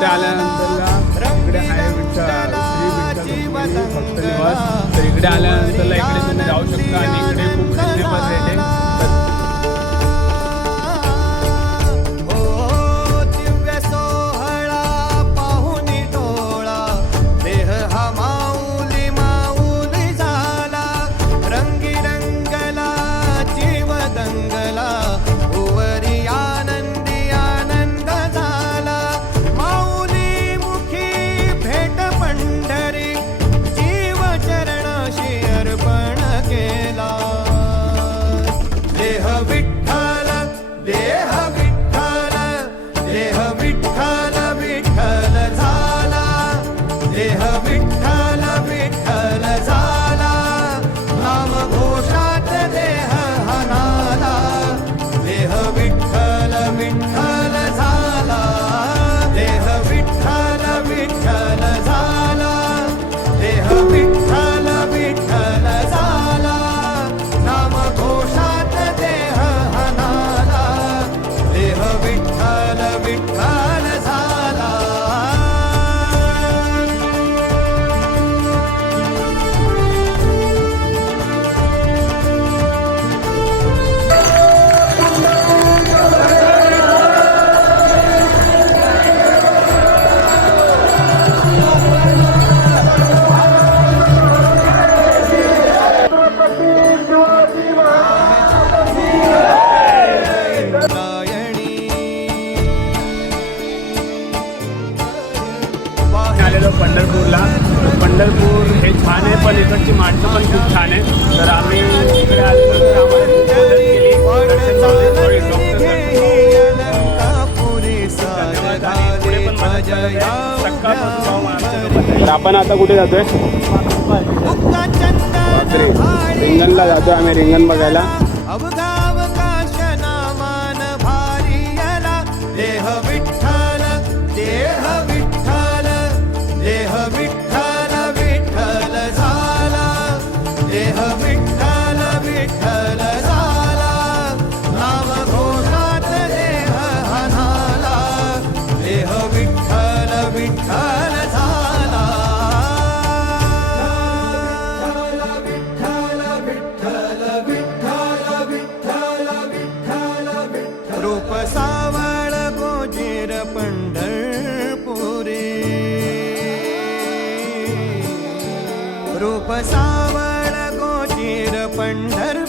इकडे आल्यानंतर इकडे आहे विठ्ठल श्री विठ्ठल भक्त निवास. तर इकडे आल्यानंतर इकडे तुम्ही जाऊ शकता आणि इकडे खूप रिजनेबल रेट आहे. पंढरपूर हे छान आहे, पण इकडची माणसं पण खूप छान आहे. तर आम्ही इकडे आलो तर आपण आता कुठे जातोय? रिंगणला जातोय आम्ही, रिंगण बघायला. रूप सावळ गोचीर पंढर